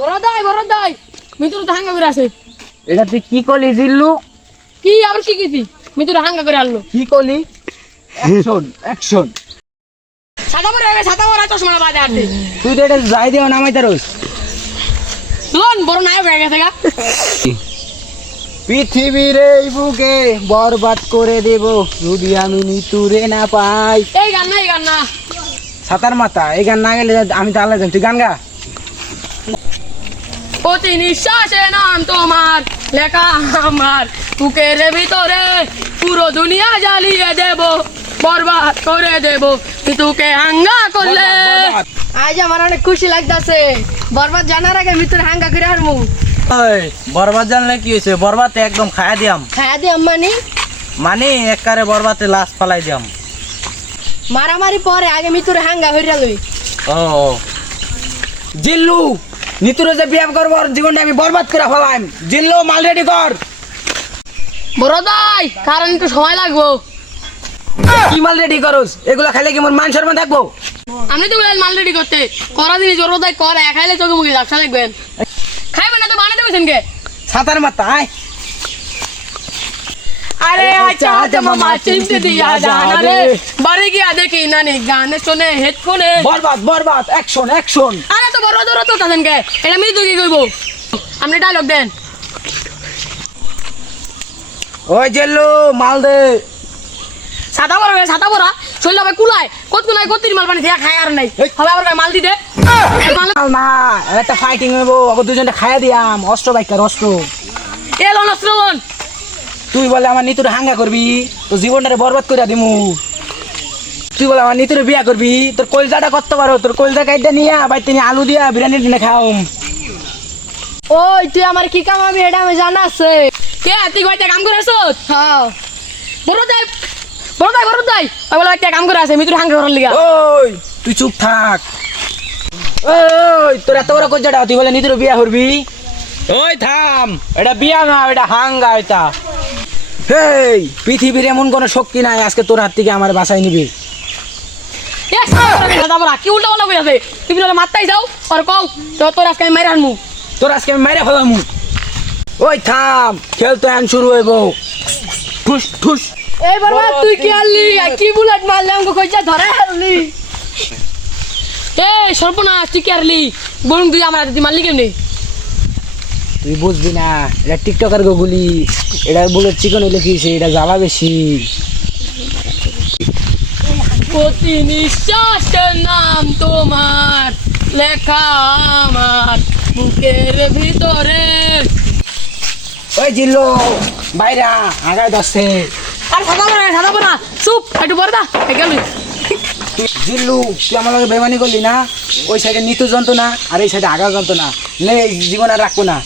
বড়দাই মিতুর তো হাঙ্গা করে আছে। এটা তুই কি করলি জিল্লু? কি আবার কি কিছু মিতুর হাঙ্গা করে আনলো। কি করলি? অ্যাকশন ছাতা পরে চশমা বাজে আনতে তুই তো এটা যাই দেওয়া নামাই তারস। লোন বড় নায়ক হয়ে গেছে গা। পৃথিবীর এই বুকে বরবাদ করে দেব যদি আমি নিতুরে না পাই। এই গান না সাতার মাথা এই গান না গেলে আমি তাহলে জানি। তুই গান গা। প্রতি নিঃশ্বাসে নাম তোমার লেখা আমার বুকের ভিতরে পুরো দুনিয়া জ্বালিয়ে দেব বরবাদ করে দেব তোকে হাঙ্গা করলে। আজ আমার অনেক খুশি লাগতেছে। বরবাদ জানার আগে মিতুর হাঙ্গা করে হারমু। বরবাদ জানলে কি হয়েছে? বরবাদ একদম খায়া দিয়াম। খায়া দিয়াম মানে একবারে বরবাদে লাশ ফালাই দিয়াম। মারামারি পরে আগে মিতুর হাঙ্গা হইরা লই। ও জিল্লু নিতুরে যে বিয়ে করবো জীবনটা আমি বরবাদ করে ফেলাম। জিল্লু মাল রেডি কর। বড়দাই কারণ একটু সময় লাগবো। কি মাল রেডি করস? এগুলো খাইলে কি মোর মান সম্মান থাকবো? আমি তো বললাম মাল রেডি করতে করা দিনই জোরদাই করে খাইলে চোখে মুখে লাগছে দেখবেন। খাইবেন না তো বানাতে বলছেন কে? সাতার মাথা আয়। আরে আচ্ছা আচ্ছা মামা চিনতে দিয়া জানা রে বাড়ি গিয়া দেখি নানি গানে শুনে হেডফোনে বরবাদ অ্যাকশন। আরে তো বড় দূর তো কাছেন কে এটা মৃত্যু কি কইব আপনি ডায়লগ দেন। ওই জিল্লু মাল দে। ছাতা পরা চললে হবে কুলায় কত মাল পানি দিয়া খায় আর নাই হবে আবার মাল দিতে মাল না একটা ফাইটিং হইব আবার দুজনটা খাইয়া দিয়াম। অস্ত্র বাইকার অস্ত্র এলন অস্ত্রলন। তুই বলে আমার নিতুরে হাঙ্গা করবি তো জীবনটারে বরবাদ করে দিমু। তুই বলে আমার নিতুরে বিয়া করবি তোর কলজাটা করতে পারো। তোর কলজা কাইটা নিয়া বাইতে নিয়ে আলু দিয়া বিরিয়ানি দিনে খাওম। ওই তুই আমার কি কাম আমি এটা আমি জানা আছে। কে তুই কয়টা কাম করে আছো? হ্যাঁ বড়দাই ওই বলে একটা কাম করে আছে মিতুর হাঙ্গা করার লিগা। ওই তুই চুপ থাক। ওই তোর এত বড় কলজাটা তুই বলে নিতুরে বিয়া করবি? ওই থাম, এটা বিয়া না এটা হাঙ্গা। এটা হেই পৃথিবীর এমন কোন শক্তি নাই আজকে তোর হাত থেকে আমার বাসায় নিবি। কি উল্টা বলা কইছে তুমি বলে মারতাই যাও আর কও তো তোর আজকে আমি মাইরা আনমু। তোর আজকে আমি মাইরা ফেলামু। ওই থাম, খেল তো এখন শুরু হইব। ঠুস এই বাবা তুই কি আনলি কি বুলেট মারলে আমাকে কইছা ধরে আনলি। এই সর্বনাশ তুই কি আনলি বলুন তুই আমার হাতে মারলি কেমনে? তুই বুঝবি না এটা টিকটকার গুলি। এটা বুলেট চিকন হইলে কি এটা জ্বালা বেশি। প্রতি নিঃশ্বাসের নাম তোমার লেখা আমার বুকের ভিতরে। ওই জিল্লু বাইরা আগায় দশে। আর সাদা পড়া চুপ একটু পরে দা গেল। জিল্লু তুই আমার লগে বেমানি করলি না? ওই সাইডে নিতু যন্ত্রণা আর এই সাইডে আগা যন্ত্রণা নে জীবন আর রাখবো না।